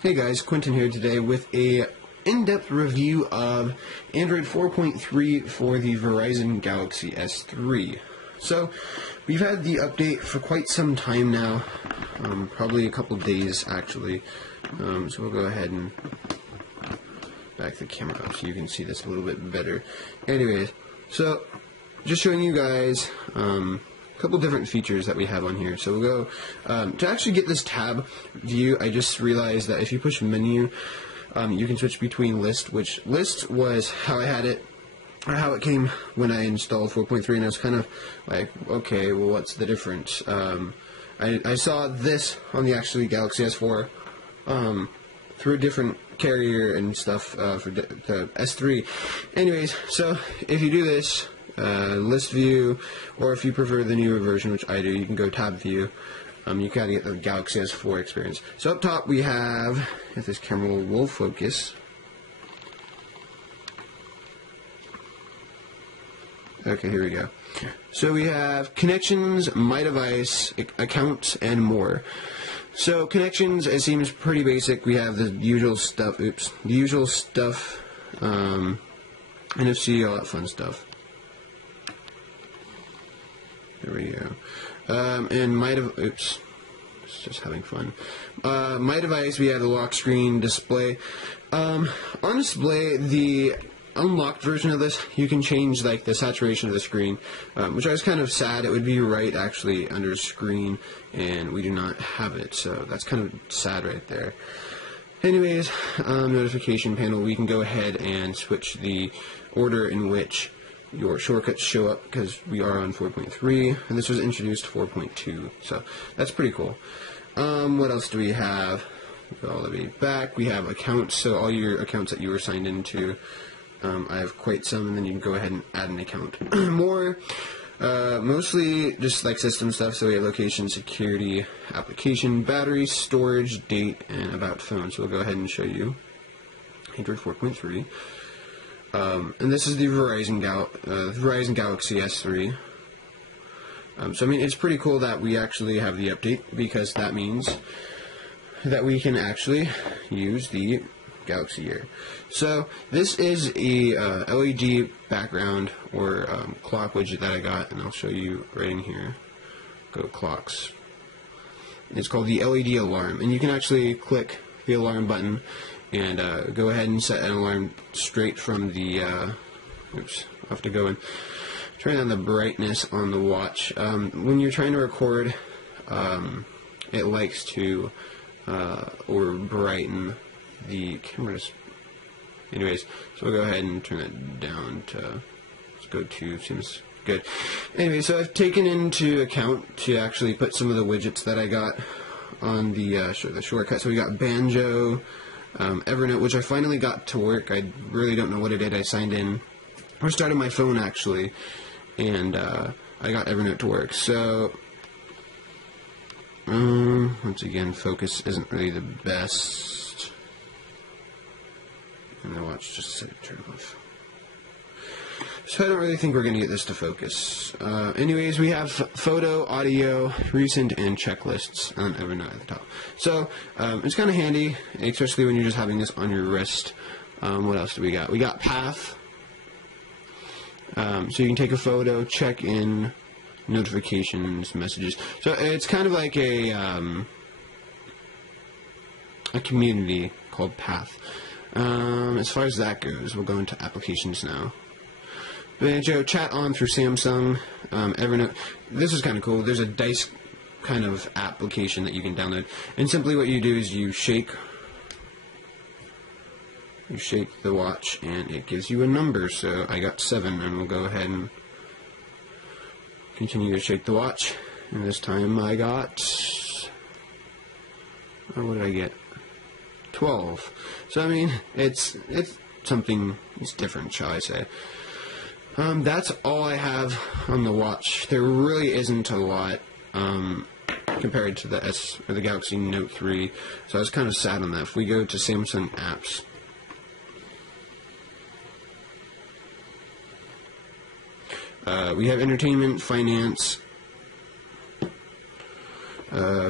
Hey guys, Quentin here today with a in-depth review of Android 4.3 for the Verizon Galaxy S3. So, we've had the update for quite some time now, probably a couple days actually. So we'll go ahead and back the camera up so you can see this a little bit better. Anyways, so just showing you guys a couple different features that we have on here. So we'll go to actually get this tab view. I just realized that if you push menu, you can switch between list, which list was how I had it, or how it came when I installed 4.3, and I was kind of like, okay, well, what's the difference? I saw this on the actually Galaxy S4 through a different carrier and stuff for the S3. Anyways, so if you do this, list view, or if you prefer the newer version, which I do, you can go tab view. You gotta get the Galaxy S4 experience. So up top we have, if this camera will focus. Okay, here we go. So we have connections, my device, accounts, and more. So connections, it seems pretty basic. We have the usual stuff. NFC, all that fun stuff. There we go. And my it's just having fun. My device, we have the lock screen display. On display, the unlocked version of this, you can change like the saturation of the screen, which I was kind of sad. It would be right actually under screen, and we do not have it, so that's kind of sad right there. Anyways, notification panel, we can go ahead and switch the order in which your shortcuts show up, because we are on 4.3, and this was introduced 4.2, so that's pretty cool. What else do we have? All the way back, we have accounts, so all your accounts that you were signed into. I have quite some, and then you can go ahead and add an account. More, mostly just like system stuff, so we have location, security, application, battery, storage, date, and about phone. So we'll go ahead and show you Android 4.3. And this is the Verizon Galaxy S3. So I mean, it's pretty cool that we actually have the update, because that means that we can actually use the Galaxy here. So this is a LED background or clock widget that I got, and I'll show you right in here. Go to clocks. It's called the LED alarm, and you can actually click the alarm button and go ahead and set an alarm straight from the, oops, I'll have to go and turn on the brightness on the watch. When you're trying to record, it likes to, or brighten the camera. Anyways, so we'll go ahead and turn it down to, let's go to, seems good. Anyway, so I've taken into account to actually put some of the widgets that I got on the shortcut. So we got Banjo, Evernote, which I finally got to work. I really don't know what it did. I signed in, or started my phone actually, and I got Evernote to work. So once again, focus isn't really the best, and the watch just said turn off. So I don't really think we're going to get this to focus. Anyways, we have photo, audio, recent, and checklists on Evernote at the top. So it's kind of handy, especially when you're just having this on your wrist. What else do we got? We got path. So you can take a photo, check in, notifications, messages. So it's kind of like a community called Path. As far as that goes, we'll go into applications now. Banjo, chat on through Samsung, Evernote. This is kind of cool. There's a dice kind of application that you can download, and simply what you do is you shake the watch, and it gives you a number. So I got 7, and we'll go ahead and continue to shake the watch. And this time I got, what did I get? 12. So I mean, it's something, it's different, shall I say. That's all I have on the watch. There really isn't a lot compared to the Galaxy Note 3, so I was kind of sad on that. If we go to Samsung apps, we have entertainment, finance,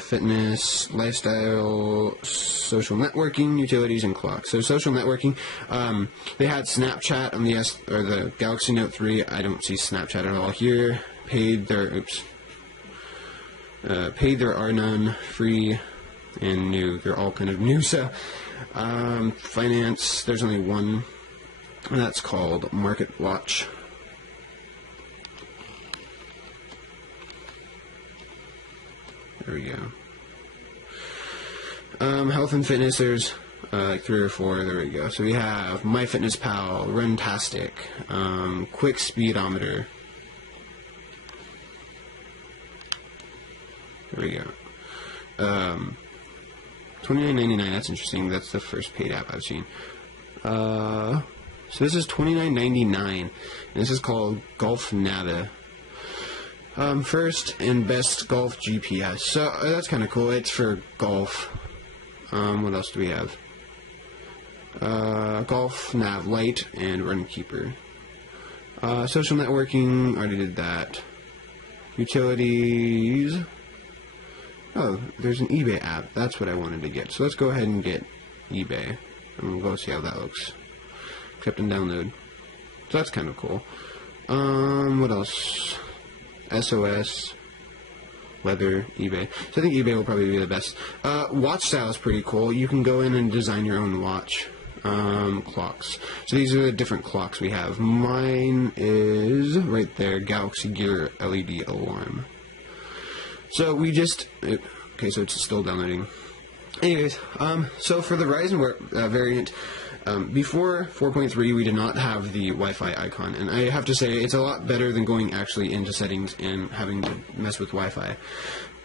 fitness, lifestyle, social networking, utilities, and clocks. So social networking, they had Snapchat on the the Galaxy Note 3. I don't see Snapchat at all here. Paid, there are none. Free and new. They're all kind of new. So finance, there's only one, and that's called Market Watch. There we go. Health and fitness, there's like 3 or 4. There we go. So we have MyFitnessPal, Runtastic, Quick Speedometer. There we go. $29.99. That's interesting. That's the first paid app I've seen. So this is $29.99, and this is called Golf Nava. First and best golf GPS. So that's kind of cool. It's for golf. What else do we have? Golf Nav Lite and Runkeeper. Social networking, already did that. Utilities. Oh, there's an eBay app. That's what I wanted to get. So let's go ahead and get eBay. And we'll go see how that looks. Accept and download. So that's kind of cool. What else? SOS, weather, eBay. So I think eBay will probably be the best. Watch style is pretty cool. You can go in and design your own watch. Clocks. So these are the different clocks we have. Mine is right there, Galaxy Gear LED alarm. So we just, okay, so it's still downloading. Anyways, so for the Verizon variant, before 4.3 we did not have the Wi-Fi icon, and I have to say it's a lot better than going actually into settings and having to mess with Wi-Fi.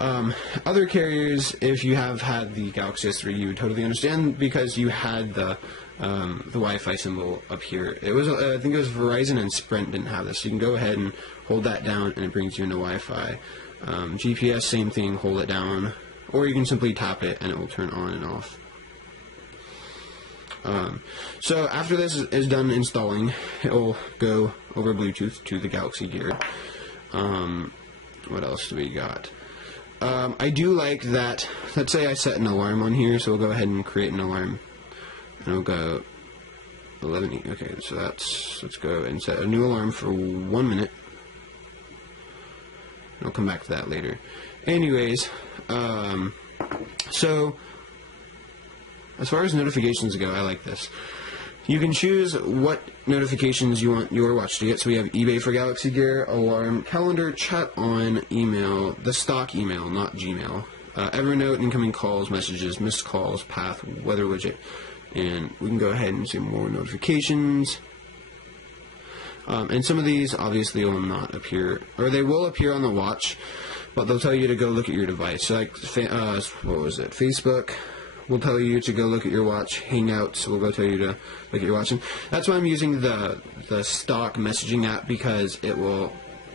Other carriers, if you have had the Galaxy S3, you would totally understand because you had the Wi-Fi symbol up here. It was I think it was Verizon and Sprint didn't have this. So you can go ahead and hold that down and it brings you into Wi-Fi. GPS, same thing, hold it down, or you can simply tap it and it will turn on and off. So after this is done installing, it will go over Bluetooth to the Galaxy Gear. What else do we got? I do like that. Let's say I set an alarm on here, so we'll go ahead and create an alarm. And we'll go 11. Okay, so let's go and set a new alarm for 1 minute. I'll come back to that later. Anyways, so as far as notifications go, I like this. You can choose what notifications you want your watch to get. So we have eBay for Galaxy Gear, alarm, calendar, chat on, email, the stock email, not Gmail, Evernote, incoming calls, messages, missed calls, path, weather widget, and we can go ahead and see more notifications. And some of these obviously will not appear, or they will appear on the watch, but they'll tell you to go look at your device. So like, what was it? Facebook will tell you to go look at your watch. Hangouts will go tell you to look at your watch. And that's why I'm using the stock messaging app, because it will,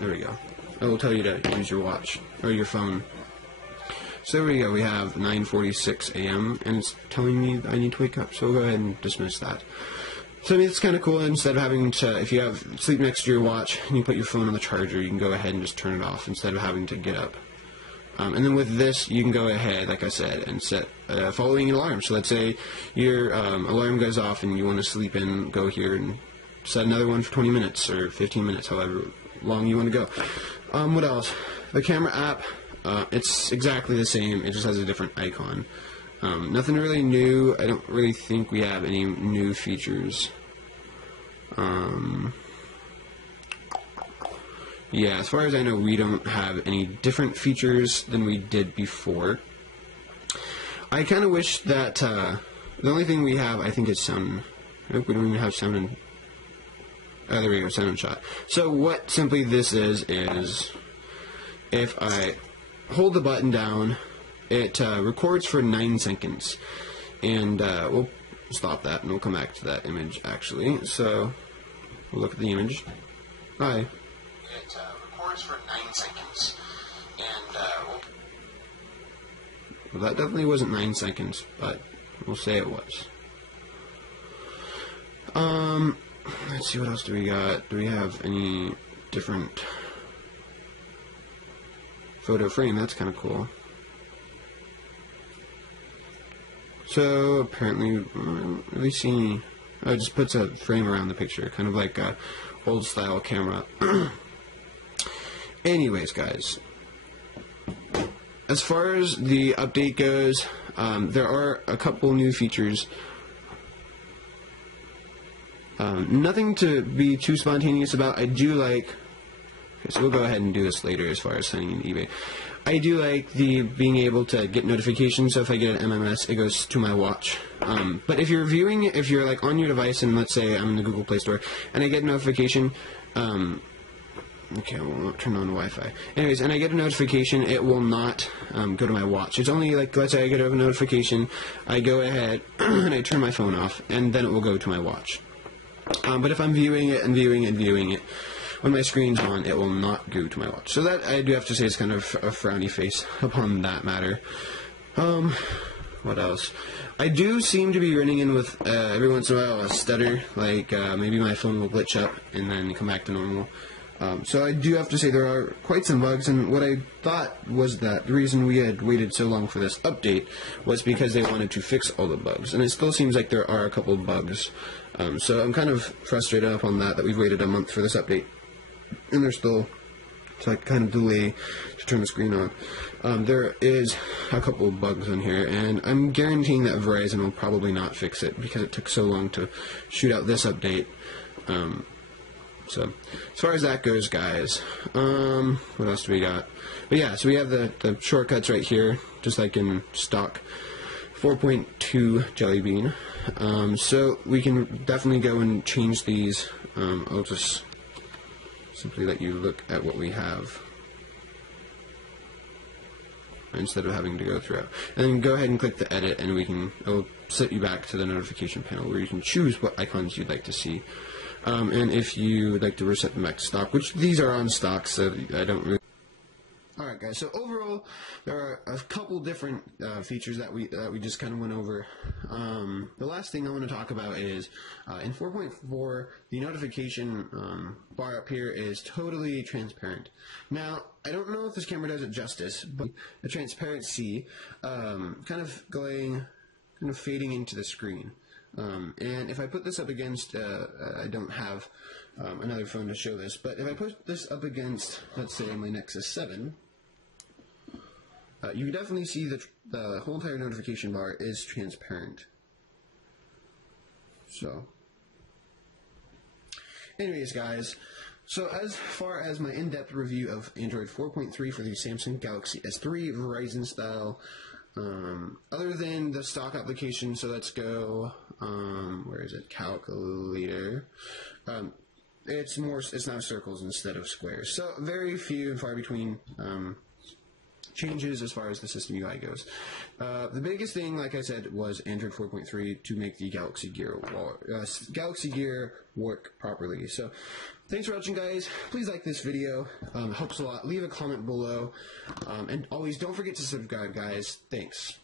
there we go, it will tell you to use your watch or your phone. So there we go, we have 9:46 a.m. and it's telling me I need to wake up, so we'll go ahead and dismiss that. So I mean, it's kind of cool. Instead of having to, if you have sleep next to your watch and you put your phone on the charger, you can go ahead and just turn it off instead of having to get up. And then with this, you can go ahead, like I said, and set following an alarm. So let's say your alarm goes off and you want to sleep in, go here and set another one for 20 minutes or 15 minutes, however long you want to go. What else? The camera app, it's exactly the same. It just has a different icon. Nothing really new. I don't really think we have any new features. Yeah, as far as I know, we don't have any different features than we did before. I kind of wish that the only thing we have, I think, is sound. Nope, we don't even have sound and. Oh, there we go, sound and shot. So what simply this is if I hold the button down, it records for 9 seconds, and we'll stop that and we'll come back to that image actually. So we'll look at the image. Hi. It records for 9 seconds, and well, that definitely wasn't 9 seconds, but we'll say it was. Let's see, what else do we got? Do we have any different photo frame? That's kind of cool. So apparently, at least see, it just puts a frame around the picture, kind of like a old style camera. Anyways, guys, as far as the update goes, there are a couple new features. Nothing to be too spontaneous about. I do like, okay, so we'll go ahead and do this later as far as signing in eBay. I do like the being able to get notifications, so if I get an MMS, it goes to my watch. But if you're viewing it, if you're like on your device, and let's say I'm in the Google Play Store, and I get a notification, okay, I will not turn on the Wi-Fi. Anyways, and I get a notification, it will not go to my watch. It's only like, let's say I get a notification, I go ahead and I turn my phone off, and then it will go to my watch. But if I'm viewing it and viewing and viewing it, when my screen's on, it will not go to my watch. So that, I do have to say, is kind of a frowny face upon that matter. What else? I do seem to be running in with, every once in a while, a stutter. Like, maybe my phone will glitch up and then come back to normal. So I do have to say there are quite some bugs, and what I thought was that the reason we had waited so long for this update was because they wanted to fix all the bugs, and it still seems like there are a couple of bugs. So I'm kind of frustrated upon that we've waited a month for this update, and there's still like kind of delay to turn the screen on. There is a couple of bugs in here, and I'm guaranteeing that Verizon will probably not fix it because it took so long to shoot out this update. So, as far as that goes, guys, what else do we got? But yeah, so we have the shortcuts right here, just like in stock 4.2 Jelly Bean. So we can definitely go and change these. I'll just simply let you look at what we have instead of having to go through it. And then go ahead and click the edit, and it'll set you back to the notification panel where you can choose what icons you'd like to see. And if you would like to reset them back to stock, which these are on stock, so I don't really... Alright guys, so overall, there are a couple different features that we just kind of went over. The last thing I want to talk about is, in 4.4, the notification bar up here is totally transparent. Now, I don't know if this camera does it justice, but the transparency kind of fading into the screen. And if I put this up against, I don't have another phone to show this, but if I put this up against, let's say, my Nexus 7, you can definitely see the whole entire notification bar is transparent. So, anyways, guys, so as far as my in-depth review of Android 4.3 for the Samsung Galaxy S3 Verizon style, other than the stock application, so let's go, where is it, calculator, it's now circles instead of squares, so very few and far between changes as far as the system UI goes. The biggest thing, like I said, was Android 4.3 to make the Galaxy Gear work properly. So, thanks for watching, guys. Please like this video. Helps a lot. Leave a comment below. And always don't forget to subscribe, guys. Thanks.